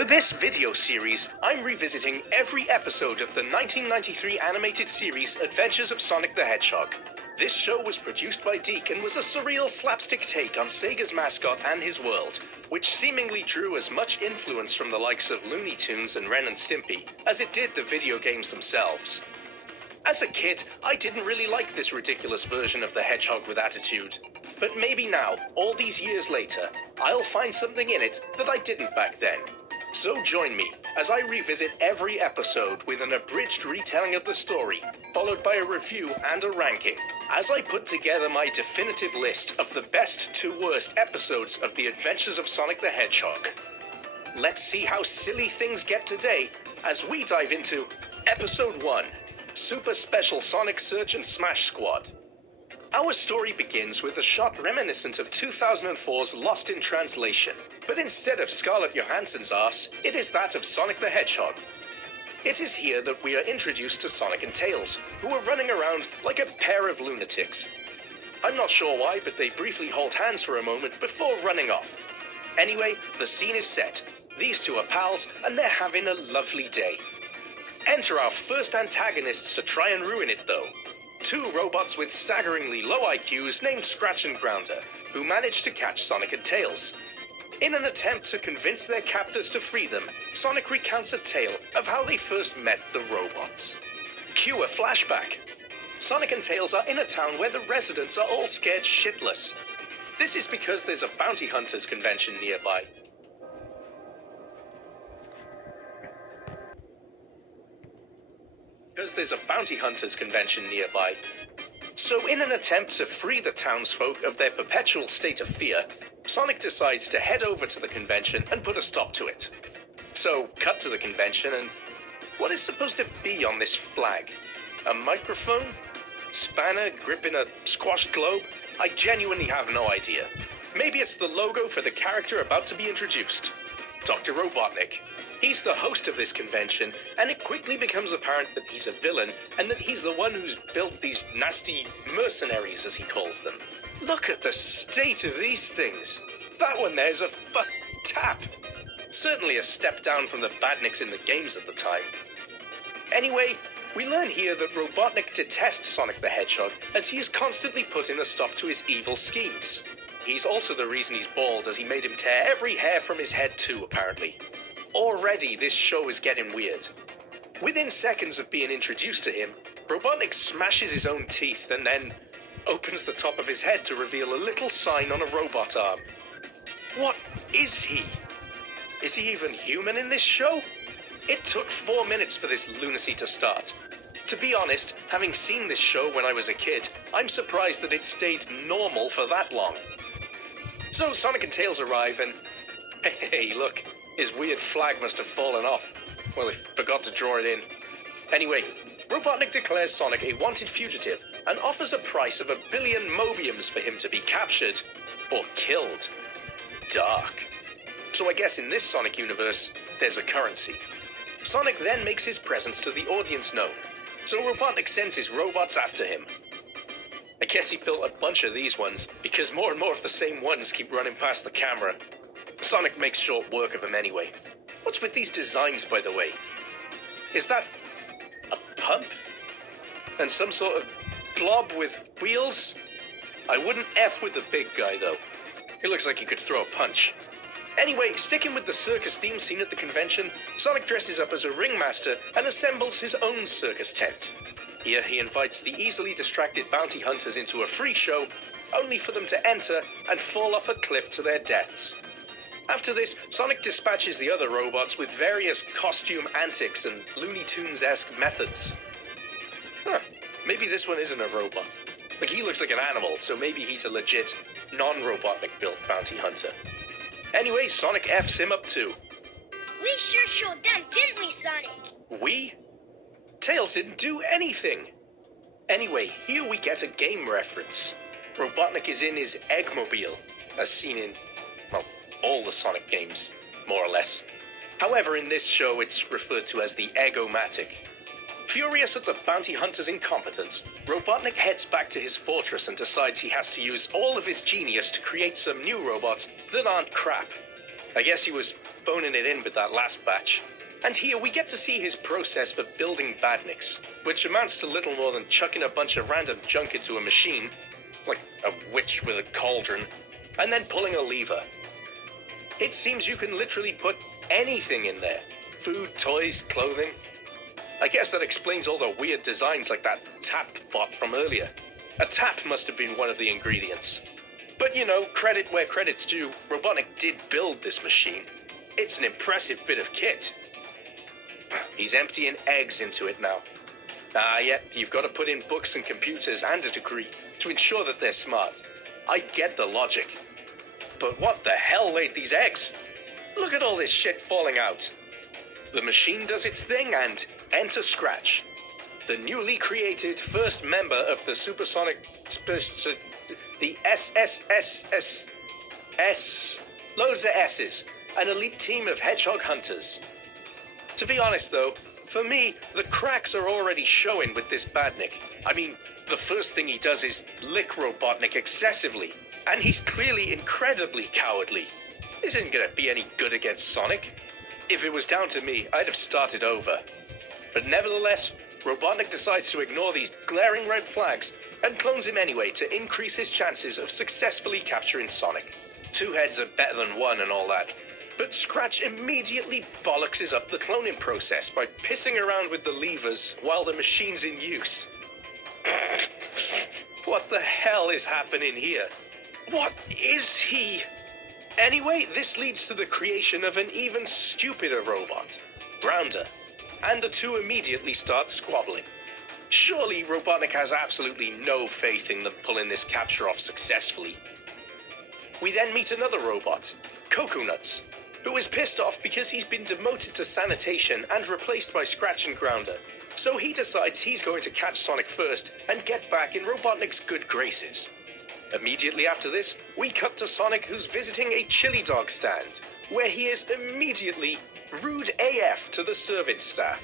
For this video series, I'm revisiting every episode of the 1993 animated series Adventures of Sonic the Hedgehog. This show was produced by Deke and was a surreal slapstick take on Sega's mascot and his world, which seemingly drew as much influence from the likes of Looney Tunes and Ren and Stimpy as it did the video games themselves. As a kid, I didn't really like this ridiculous version of the Hedgehog with attitude. But maybe now, all these years later, I'll find something in it that I didn't back then. So join me as I revisit every episode with an abridged retelling of the story, followed by a review and a ranking, as I put together my definitive list of the best to worst episodes of the Adventures of Sonic the Hedgehog. Let's see how silly things get today as we dive into Episode 1, Super Special Sonic Search and Smash Squad. Our story begins with a shot reminiscent of 2004's Lost in Translation, but instead of Scarlett Johansson's arse, it is that of Sonic the Hedgehog. It is here that we are introduced to Sonic and Tails, who are running around like a pair of lunatics. I'm not sure why, but they briefly hold hands for a moment before running off. Anyway, the scene is set. These two are pals, and they're having a lovely day. Enter our first antagonists to try and ruin it, though. Two robots with staggeringly low IQs named Scratch and Grounder, who manage to catch Sonic and Tails. In an attempt to convince their captors to free them, Sonic recounts a tale of how they first met the robots. Cue a flashback. Sonic and Tails are in a town where the residents are all scared shitless. This is because there's a bounty hunters convention nearby. So in an attempt to free the townsfolk of their perpetual state of fear, Sonic decides to head over to the convention and put a stop to it. So, cut to the convention and what is supposed to be on this flag? A microphone? Spanner gripping a squashed globe? I genuinely have no idea. Maybe it's the logo for the character about to be introduced. Dr. Robotnik. He's the host of this convention, and it quickly becomes apparent that he's a villain, and that he's the one who's built these nasty mercenaries, as he calls them. Look at the state of these things. That one there's a tap. Certainly a step down from the badniks in the games at the time. Anyway, we learn here that Robotnik detests Sonic the Hedgehog, as he is constantly putting a stop to his evil schemes. He's also the reason he's bald, as he made him tear every hair from his head too, apparently. Already, this show is getting weird. Within seconds of being introduced to him, Robotnik smashes his own teeth and then opens the top of his head to reveal a little sign on a robot arm. What is he? Is he even human in this show? It took 4 minutes for this lunacy to start. To be honest, having seen this show when I was a kid, I'm surprised that it stayed normal for that long. So Sonic and Tails arrive and... Hey, look. His weird flag must have fallen off. Well, he forgot to draw it in. Anyway, Robotnik declares Sonic a wanted fugitive and offers a price of 1 billion Mobiums for him to be captured or killed. Dark. So I guess in this Sonic universe, there's a currency. Sonic then makes his presence to the audience known, so Robotnik sends his robots after him. I guess he built a bunch of these ones, because more and more of the same ones keep running past the camera. Sonic makes short work of him anyway. What's with these designs, by the way? Is that a pump? And some sort of blob with wheels? I wouldn't F with the big guy, though. He looks like he could throw a punch. Anyway, sticking with the circus theme scene at the convention, Sonic dresses up as a ringmaster and assembles his own circus tent. Here he invites the easily distracted bounty hunters into a free show, only for them to enter and fall off a cliff to their deaths. After this, Sonic dispatches the other robots with various costume antics and Looney Tunes-esque methods. Maybe this one isn't a robot. Like, he looks like an animal, so maybe he's a legit, non-Robotnik built bounty hunter. Anyway, Sonic F's him up too. We sure showed them, didn't we, Sonic? We? Tails didn't do anything. Anyway, here we get a game reference. Robotnik is in his Eggmobile, as seen in, well, all the Sonic games, more or less. However, in this show, it's referred to as the Egg-O-Matic. Furious at the bounty hunter's incompetence, Robotnik heads back to his fortress and decides he has to use all of his genius to create some new robots that aren't crap. I guess he was phoning it in with that last batch. And here we get to see his process for building badniks, which amounts to little more than chucking a bunch of random junk into a machine, like a witch with a cauldron, and then pulling a lever. It seems you can literally put anything in there. Food, toys, clothing. I guess that explains all the weird designs like that tap bot from earlier. A tap must have been one of the ingredients. But you know, credit where credit's due, Robotnik did build this machine. It's an impressive bit of kit. He's emptying eggs into it now. Yeah, you've got to put in books and computers and a degree to ensure that they're smart. I get the logic. But what the hell laid these eggs? Look at all this shit falling out. The machine does its thing and enter Scratch. The newly created first member of the supersonic... the SSSS... Loads of S's. An elite team of hedgehog hunters. To be honest, though, for me, the cracks are already showing with this badnik. I mean, the first thing he does is lick Robotnik excessively, and he's clearly incredibly cowardly. This isn't gonna be any good against Sonic. If it was down to me, I'd have started over. But nevertheless, Robotnik decides to ignore these glaring red flags and clones him anyway to increase his chances of successfully capturing Sonic. 2 heads are better than 1 and all that. But Scratch immediately bollockses up the cloning process by pissing around with the levers while the machine's in use. What the hell is happening here? What is he? Anyway, this leads to the creation of an even stupider robot, Grounder, and the two immediately start squabbling. Surely Robotnik has absolutely no faith in them pulling this capture off successfully. We then meet another robot, Coconuts, who is pissed off because he's been demoted to sanitation and replaced by Scratch and Grounder. So he decides he's going to catch Sonic first and get back in Robotnik's good graces. Immediately after this, we cut to Sonic, who's visiting a chili dog stand, where he is immediately rude AF to the service staff.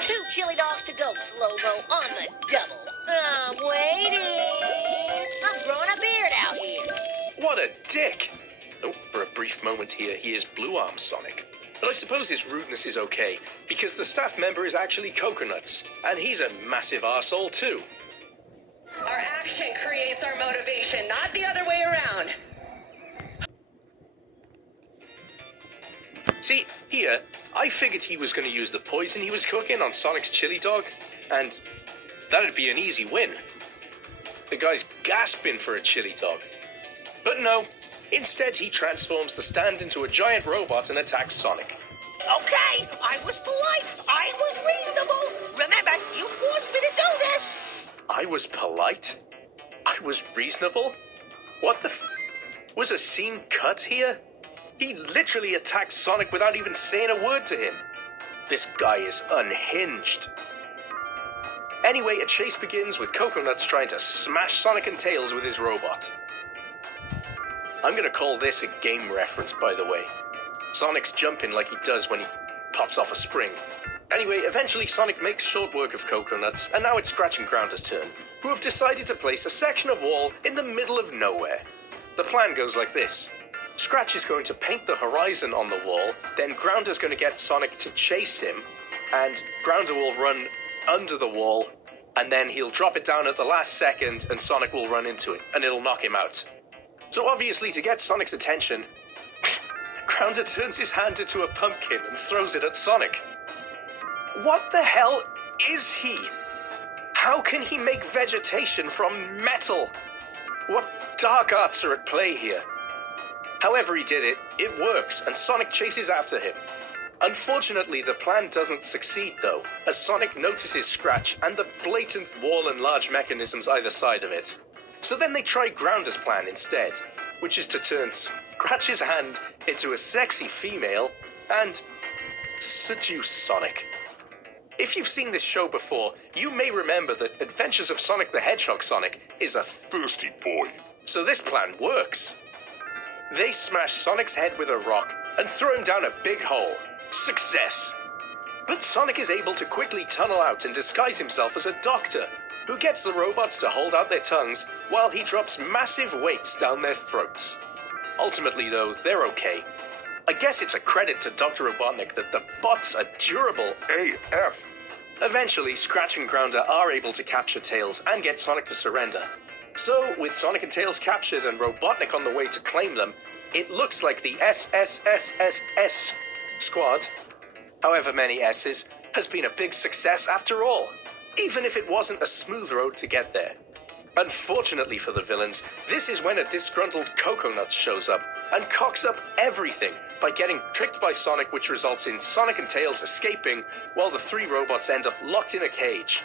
2 chili dogs to go, Slow-Mo, on the double. I'm waiting. I'm growing a beard out here. What a dick! Oh, for a brief moment here, he is Blue Arm Sonic. But I suppose his rudeness is okay, because the staff member is actually Coconuts, and he's a massive arsehole too. Our action creates our motivation, not the other way around. See, here, I figured he was going to use the poison he was cooking on Sonic's chili dog, and that'd be an easy win. The guy's gasping for a chili dog. But no, instead he transforms the stand into a giant robot and attacks Sonic. Okay, I was polite. I was reasonable. Remember, you forced me to do this. I was polite? I was reasonable? What the Was a scene cut here? He literally attacked Sonic without even saying a word to him. This guy is unhinged. Anyway, a chase begins with Coconuts trying to smash Sonic and Tails with his robot. I'm gonna call this a game reference, by the way. Sonic's jumping like he does when he pops off a spring. Anyway, eventually Sonic makes short work of Coconuts, and now it's Scratch and Grounder's turn, who have decided to place a section of wall in the middle of nowhere. The plan goes like this. Scratch is going to paint the horizon on the wall, then Grounder's going to get Sonic to chase him, and Grounder will run under the wall, and then he'll drop it down at the last second, and Sonic will run into it, and it'll knock him out. So obviously, to get Sonic's attention, Grounder turns his hand into a pumpkin and throws it at Sonic. What the hell is he? How can he make vegetation from metal? What dark arts are at play here? However he did it, it works, and Sonic chases after him. Unfortunately, the plan doesn't succeed, though, as Sonic notices Scratch and the blatant wall and large mechanisms either side of it. So then they try Grounder's plan instead, which is to turn Scratch's hand into a sexy female and seduce Sonic. If you've seen this show before, you may remember that Adventures of Sonic the Hedgehog Sonic is a thirsty boy. So this plan works. They smash Sonic's head with a rock and throw him down a big hole. Success! But Sonic is able to quickly tunnel out and disguise himself as a doctor, who gets the robots to hold out their tongues while he drops massive weights down their throats. Ultimately, though, they're okay. I guess it's a credit to Dr. Robotnik that the bots are durable AF. Eventually, Scratch and Grounder are able to capture Tails and get Sonic to surrender. So, with Sonic and Tails captured and Robotnik on the way to claim them, it looks like the SSSSS squad, however many S's, has been a big success after all, even if it wasn't a smooth road to get there. Unfortunately for the villains, this is when a disgruntled Coconut shows up and cocks up everything by getting tricked by Sonic, which results in Sonic and Tails escaping while the three robots end up locked in a cage.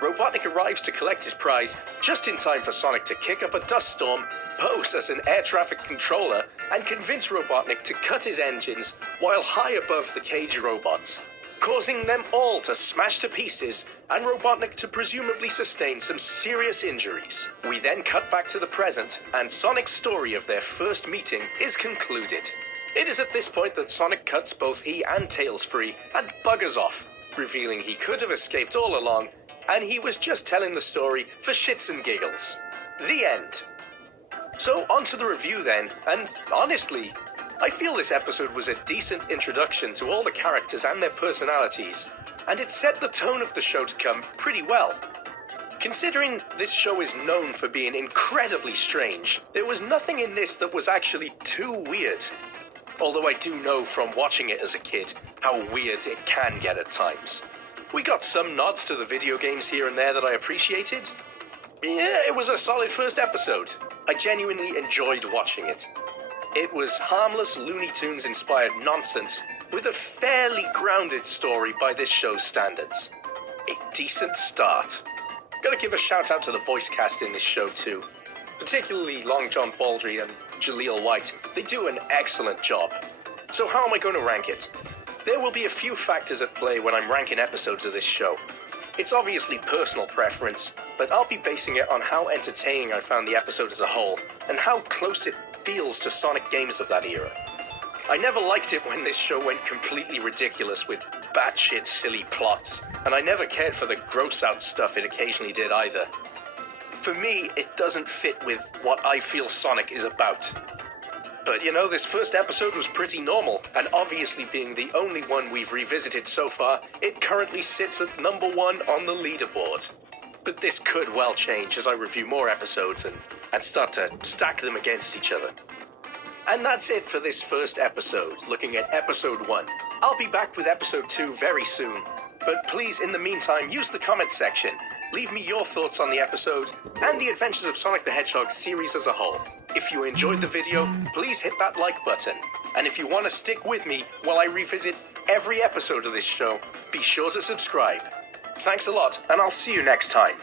Robotnik arrives to collect his prize just in time for Sonic to kick up a dust storm, pose as an air traffic controller, and convince Robotnik to cut his engines while high above the cage robots, causing them all to smash to pieces and Robotnik to presumably sustain some serious injuries. We then cut back to the present, and Sonic's story of their first meeting is concluded. It is at this point that Sonic cuts both he and Tails free and buggers off, revealing he could have escaped all along, and he was just telling the story for shits and giggles. The end. So on to the review then, and honestly, I feel this episode was a decent introduction to all the characters and their personalities, and it set the tone of the show to come pretty well. Considering this show is known for being incredibly strange, there was nothing in this that was actually too weird. Although I do know from watching it as a kid how weird it can get at times. We got some nods to the video games here and there that I appreciated. Yeah, it was a solid first episode. I genuinely enjoyed watching it. It was harmless Looney Tunes inspired nonsense with a fairly grounded story by this show's standards. A decent start. Gotta give a shout out to the voice cast in this show too. Particularly Long John Baldry and Jaleel White. They do an excellent job. So how am I going to rank it? There will be a few factors at play when I'm ranking episodes of this show. It's obviously personal preference, but I'll be basing it on how entertaining I found the episode as a whole, and how close it feels to Sonic games of that era. I never liked it when this show went completely ridiculous with batshit silly plots, and I never cared for the gross out stuff it occasionally did either. For me, it doesn't fit with what I feel Sonic is about. But you know, this first episode was pretty normal, and obviously being the only one we've revisited so far, it currently sits at number 1 on the leaderboard. But this could well change as I review more episodes and start to stack them against each other. And that's it for this first episode, looking at episode 1. I'll be back with episode 2 very soon, but please in the meantime use the comment section. Leave me your thoughts on the episode and the Adventures of Sonic the Hedgehog series as a whole. If you enjoyed the video, please hit that like button. And if you want to stick with me while I revisit every episode of this show, be sure to subscribe. Thanks a lot, and I'll see you next time.